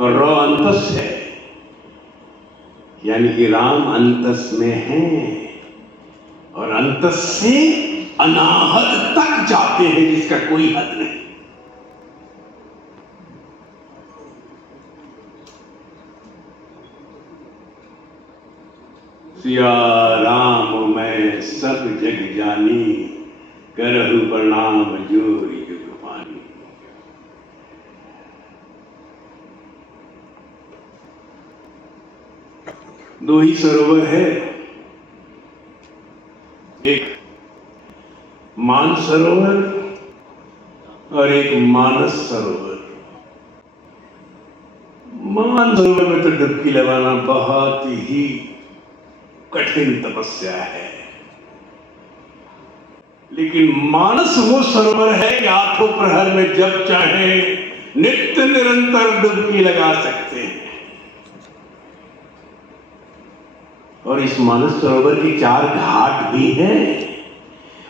और र अंतस है, यानी कि राम अंतस में है और अंतस से अनाहत तक जाते हैं जिसका कोई हद नहीं। सिया राम मैं सब जग जानी, करहु प्रणाम जोरि जुग पानी। दो ही सरोवर है, एक मान सरोवर और एक मानस सरोवर। मान सरोवर में तो डुबकी लगाना बहुत ही कठिन तपस्या है, लेकिन मानस वो सरोवर है कि आठों प्रहर में जब चाहे नित्य निरंतर डुबकी लगा सकते हैं। और इस मानस सरोवर के 4 घाट भी हैं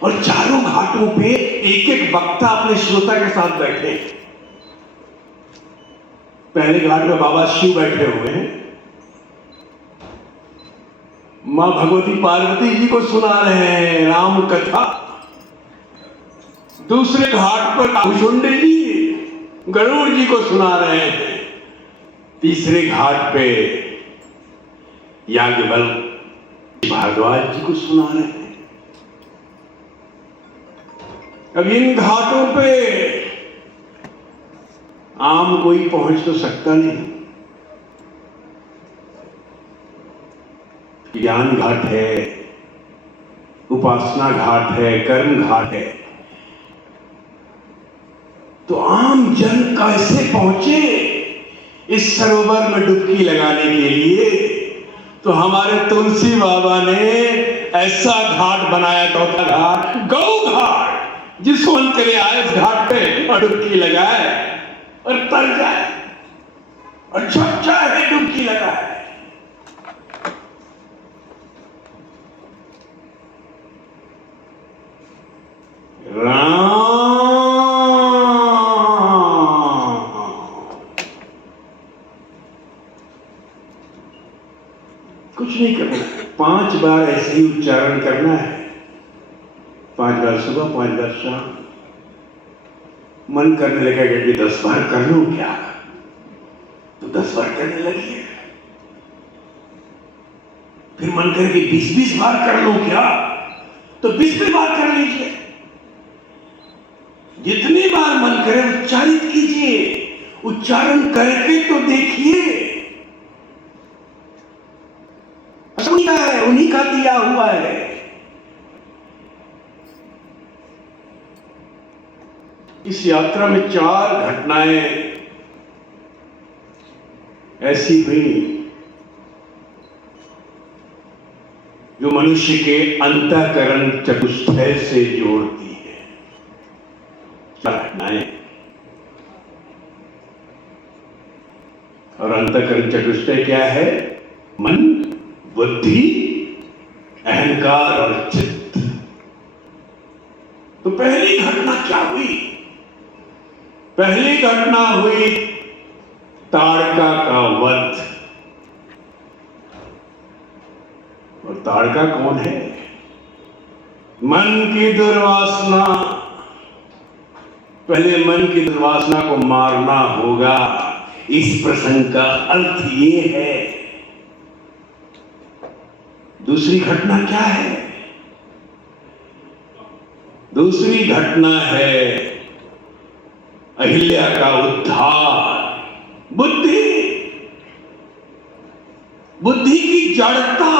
और चारों घाटों पे एक एक वक्ता अपने श्रोता के साथ बैठे। पहले घाट पे बाबा शिव बैठे हुए हैं, मां भगवती पार्वती जी को सुना रहे हैं राम कथा। दूसरे घाट पर भुषुंडी जी गरुड़ जी को सुना रहे हैं। तीसरे घाट पे याज्ञवल्क्य भारद्वाज जी को सुना रहे हैं। अब इन घाटों पे आम कोई पहुंच तो सकता नहीं। ज्ञान घाट है, उपासना घाट है, कर्म घाट है, तो आम जन कैसे पहुंचे इस सरोवर में डुबकी लगाने के लिए? तो हमारे तुलसी बाबा ने ऐसा घाट बनाया, चौथा घाट गौ घाट, जिसको मन करे आए इस घाट पे और डुबकी लगाए और तर जाए और जब चाहे डुबकी लगाए। राम कुछ नहीं करना, 5 बार ऐसे ही उच्चारण करना है। 5 बार सुबह, 5 बार शाम। मन करने लगेगा कि 10 बार कर लूं क्या, तो 10 बार करने लगिए। फिर मन करे कि 20-20 बार कर लूं क्या, तो 20 बार कर लीजिए। जितनी बार मन करे उच्चारित कीजिए, उच्चारण करके तो देखिए। है उन्हीं का दिया हुआ है। इस यात्रा में 4 घटनाएं ऐसी हुई जो मनुष्य के अंतःकरण चतुष्टय से जोड़ती है। 4 घटनाएं, और अंतःकरण चतुष्टय क्या है? मन, बुद्धि, अहंकार और चित्त। तो पहली घटना क्या हुई? पहली घटना हुई ताड़का का वध। और ताड़का कौन है? मन की दुर्वासना। पहले मन की दुर्वासना को मारना होगा। इस प्रसंग का अर्थ ये है। दूसरी घटना क्या है? दूसरी घटना है अहिल्या का उद्धार। बुद्धि, बुद्धि की जड़ता।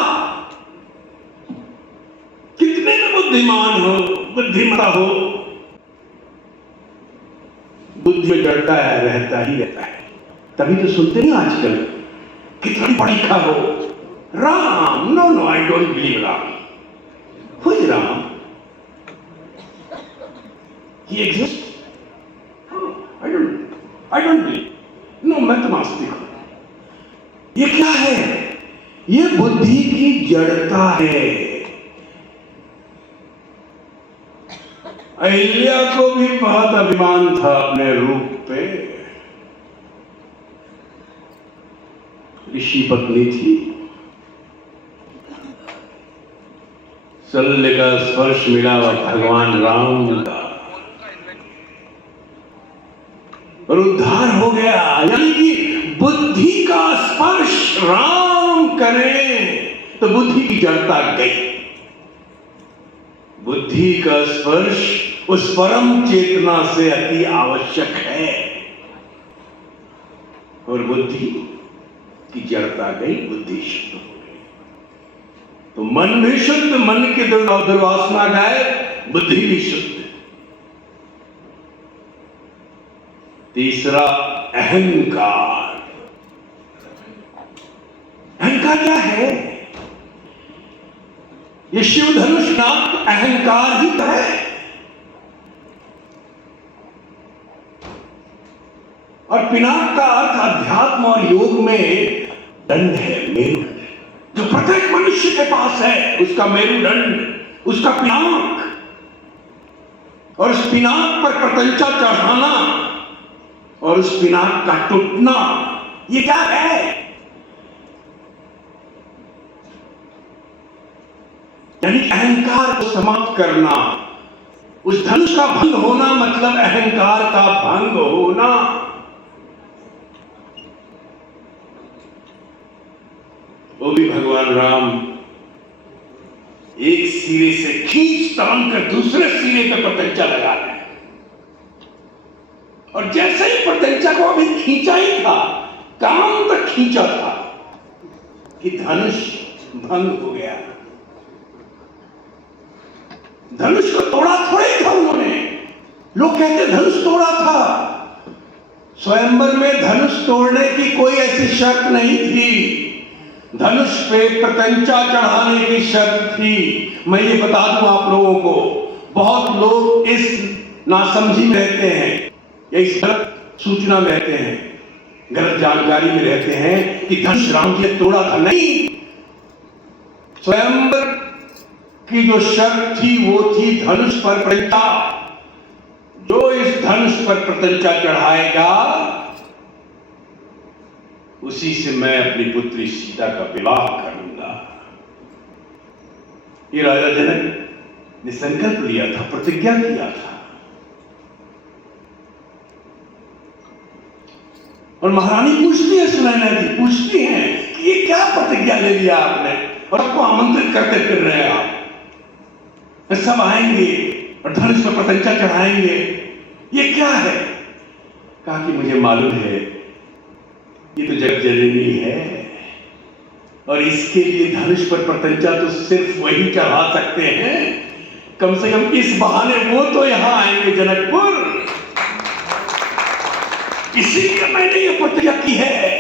कितने में बुद्धिमान हो, बुद्धिमता हो, बुद्धि में जड़ता है, रहता ही रहता है। तभी तो सुनते नहीं आजकल, कितना पढ़ा हो Ram, no I don't believe Ram. Who is Ram? He exist? I don't believe. No, मैं तो नास्तिक हूं। ये क्या है? ये बुद्धि की जड़ता है। अहिल्या को भी बहुत अभिमान था अपने रूप पे। ऋषि पत्नी थी। शल्य का स्पर्श मिला भगवान राम का और उद्धार हो गया। यानी कि बुद्धि का स्पर्श राम करें तो बुद्धि की जड़ता गई। बुद्धि का स्पर्श उस परम चेतना से अति आवश्यक है और बुद्धि की जड़ता गई, बुद्धि शुद्ध हो गई तो मन भी शुद्ध, मन की दुर्वासना गायब, बुद्धि भी शुद्ध। तीसरा अहंकार। अहंकार क्या है? ये शिव धनुष का अहंकार ही है। और पिनाक का अर्थ अध्यात्म और योग में दंड है, मेरुदंड। जो प्रत्येक मनुष्य के पास है उसका मेरुदंड, उसका पिनाक। और उस पिनाक पर प्रत्यंचा चढ़ाना और उस पिनाक का टूटना, ये क्या है? यानी अहंकार को समाप्त करना। उस धनुष का भंग होना मतलब अहंकार का भंग होना। वो भी भगवान राम एक सिरे से खींच तान कर दूसरे सिरे पे प्रत्यंचा लगा रहे हैं। और जैसे ही प्रत्यंचा को अभी खींचा ही था, काम तक खींचा था कि धनुष भंग हो गया। धनुष को तोड़ा थोड़ा ही था उन्होंने। लोग कहते धनुष तोड़ा था। स्वयंवर में धनुष तोड़ने की कोई ऐसी शर्त नहीं थी। धनुष पे प्रत्यंचा चढ़ाने की शर्त थी। मैं ये बता दूं आप लोगों को, बहुत लोग इस नासमझी में रहते हैं या इस गलत सूचना में रहते हैं, गलत जानकारी में रहते हैं कि धनुष राम जी ने तोड़ा था। नहीं, स्वयंवर की जो शर्त थी वो थी धनुष पर प्रत्यंचा। जो इस धनुष पर प्रत्यंचा चढ़ाएगा उसी से मैं अपनी पुत्री सीता का विवाह करूंगा। ये राजा जनक ने संकल्प लिया था, प्रतिज्ञा किया था। और महारानी पूछती है, सुनैना जी पूछती हैं कि ये क्या प्रतिज्ञा ले लिया आपने और आपको आमंत्रित करते फिर रहे हैं आप, सब आएंगे और धनुष पर प्रत्यंचा चढ़ाएंगे, ये क्या है? कहा कि मुझे मालूम है ये तो जग जननी है और इसके लिए धनुष पर प्रत्यंचा तो सिर्फ वही चढ़ा सकते हैं। कम से कम इस बहाने वो तो यहां आएंगे जनकपुर, इसीलिए मैंने ये प्रतिज्ञा की है।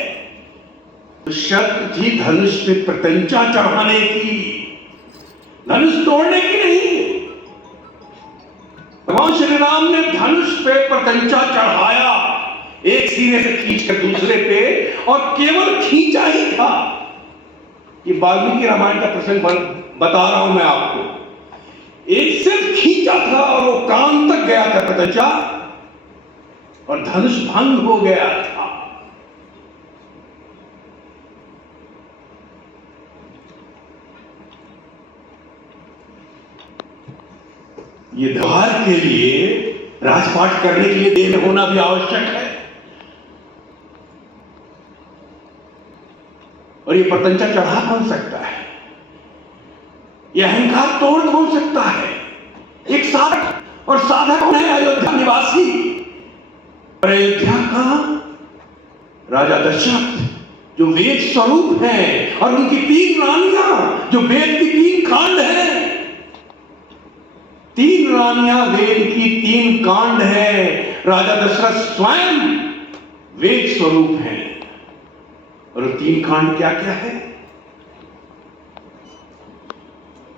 तो शर्त थी धनुष पे प्रत्यंचा चढ़ाने की, धनुष तोड़ने की नहीं। भगवान श्री राम ने धनुष पे प्रत्यंचा चढ़ाया, एक सिरे से खींचकर दूसरे पे, और केवल खींचा ही था। ये वाल्मीकि रामायण का प्रसंग बता रहा हूं मैं आपको। एक सिर्फ खींचा था और वो कान तक गया था प्रत्यंचा और धनुष भंग हो गया था। ये द्वार के लिए, राजपाट करने के लिए देह होना भी आवश्यक है। और ये प्रत्यंचा चढ़ा कौन सकता है? ये अहंकार तोड़ कौन सकता है? एक साधक, और साधक कौन है? अयोध्या निवासी। और अयोध्या का राजा दशरथ जो वेद स्वरूप है, और उनकी 3 रानियां जो वेद की 3 कांड है। 3 रानियां वेद की 3 कांड है। राजा दशरथ स्वयं वेद स्वरूप है। और 3 कांड क्या क्या है?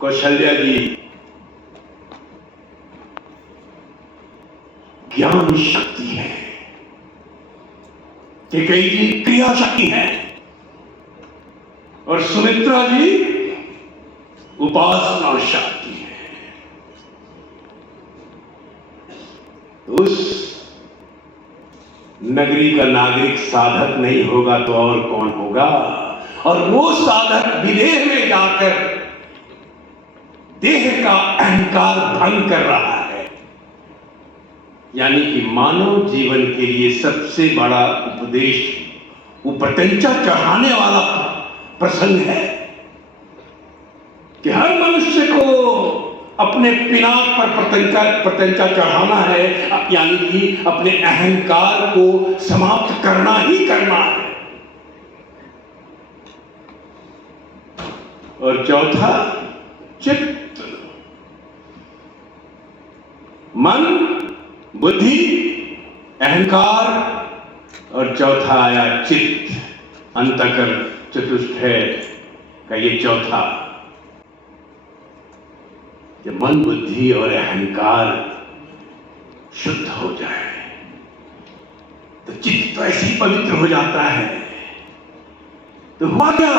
कौशल्या जी ज्ञान शक्ति है, कैकेयी जी क्रिया शक्ति है, और सुमित्रा जी उपासना शक्ति है। उस नगरी का नागरिक साधक नहीं होगा तो और कौन होगा? और वो साधक विदेह में जाकर देह का अहंकार भंग कर रहा है। यानी कि मानव जीवन के लिए सबसे बड़ा उपदेश वो प्रत्यंचा चढ़ाने वाला प्रसंग है कि हर मनुष्य को अपने पिनाक पर प्रत्यंचा चढ़ाना है, यानी कि अपने अहंकार को समाप्त करना ही करना है। और चौथा चित्त, मन, बुद्धि, अहंकार, और चौथा आया चित्त, अंतःकर चतुष्टय का ये चौथा। जब मन, बुद्धि और अहंकार शुद्ध हो जाए तो चित्त तो ऐसे ही पवित्र हो जाता है। तो हुआ क्या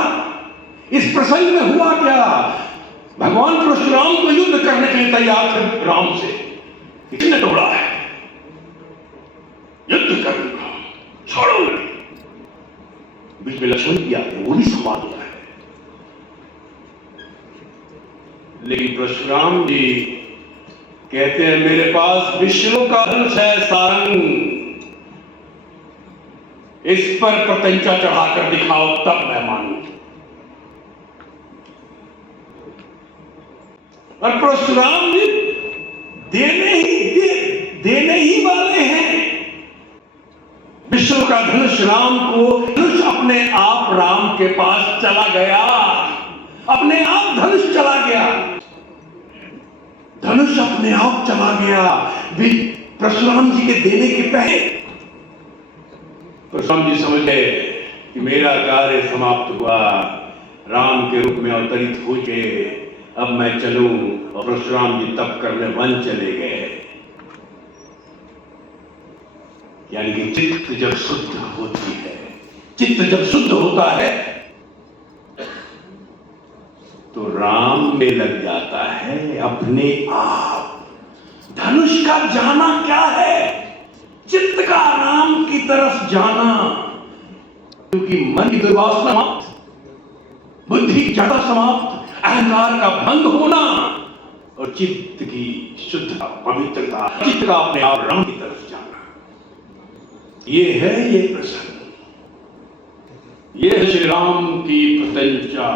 इस प्रसंग में? हुआ क्या? भगवान परशुराम को युद्ध करने के लिए तैयार थे राम से, किसने तोड़ा है? युद्ध करूंगा, छोड़ो। बीच में लक्ष्मण भी आते हैं, वो भी संवाद होता है। लेकिन परशुराम जी कहते हैं मेरे पास विष्णु का धनुष है सारंग, इस पर प्रत्यंचा चढ़ाकर दिखाओ तब मैं मानूं। और परशुराम जी देने ही वाले हैं। विष्णु का धनुष राम को, धनुष अपने आप राम के पास चला गया, अपने आप धनुष चला गया, धनुष अपने आप चला गया परशुराम जी के देने के पहले। परशुराम जी समझ गए कि मेरा कार्य समाप्त हुआ, राम के रूप में अवतरित हो के अब मैं चलूं। और परशुराम जी तप करने वन चले गए। यानी कि चित्त जब शुद्ध होती है, चित्त जब शुद्ध होता है तो राम में लग जाता है अपने आप। धनुष का जाना क्या है? चित्त का राम की तरफ जाना। क्योंकि मन की दुर्वासना समाप्त, बुद्धि जड़ा समाप्त, अहंकार का भंग होना और चित्त की शुद्धता, पवित्रता, चित्त का अपने आप राम की तरफ जाना, ये है ये प्रसंग। ये है श्री राम की प्रत्यंचा।